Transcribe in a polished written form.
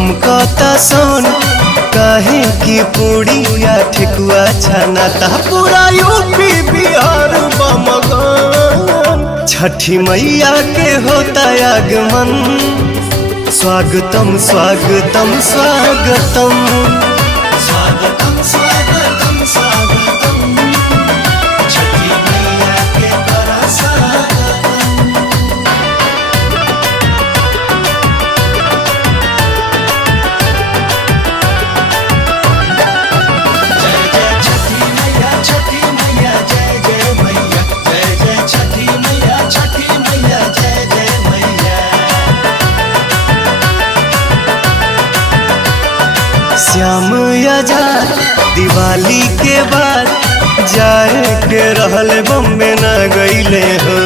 गमकता सोन काहे की पूड़िया ठेकुआ छाना ता पूरा यूपी बिहार बमगन। छठी मैया के होता आगमन, स्वागतम स्वागतम स्वागतम स्वागतम स्वागतम स्वागतम, छठी मैया के बड़ा स्वागतम। जय जय छठी मैया जय जय मैया, जय जय छठी मैया जय जय मैया। श्याम आजाद दिवाली के बाद जाए के रहल बम्बे न गईले हो।